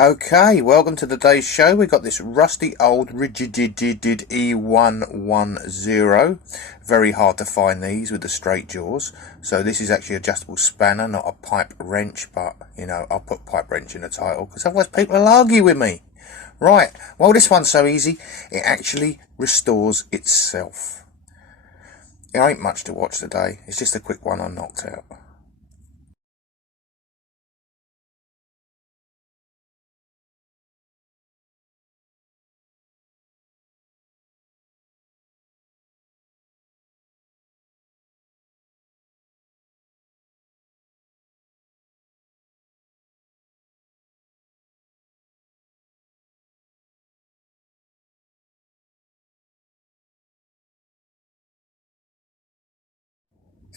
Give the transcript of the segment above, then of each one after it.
Okay, welcome to today's show. We've got this rusty old Ridgid e110. Very hard to find these with the straight jaws. So this is actually adjustable spanner, not a pipe wrench, but you know, I'll put pipe wrench in the title because otherwise people will argue with me. Right, well this one's so easy, it actually restores itself. It ain't much to watch today, it's just a quick one I knocked out.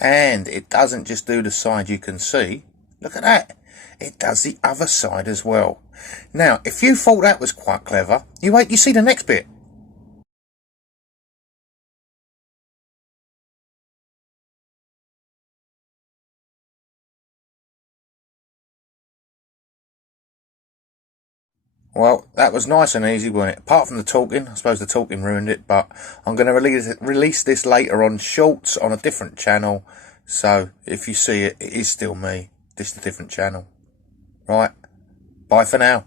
And it doesn't just do the side you can see. Look at that. It does the other side as well. Now, if you thought that was quite clever, you wait, you see the next bit. Well, that was nice and easy, wasn't it? Apart from the talking, I suppose the talking ruined it, but I'm going to release this later on shorts on a different channel. So if you see it, it is still me, just a different channel. Right, bye for now.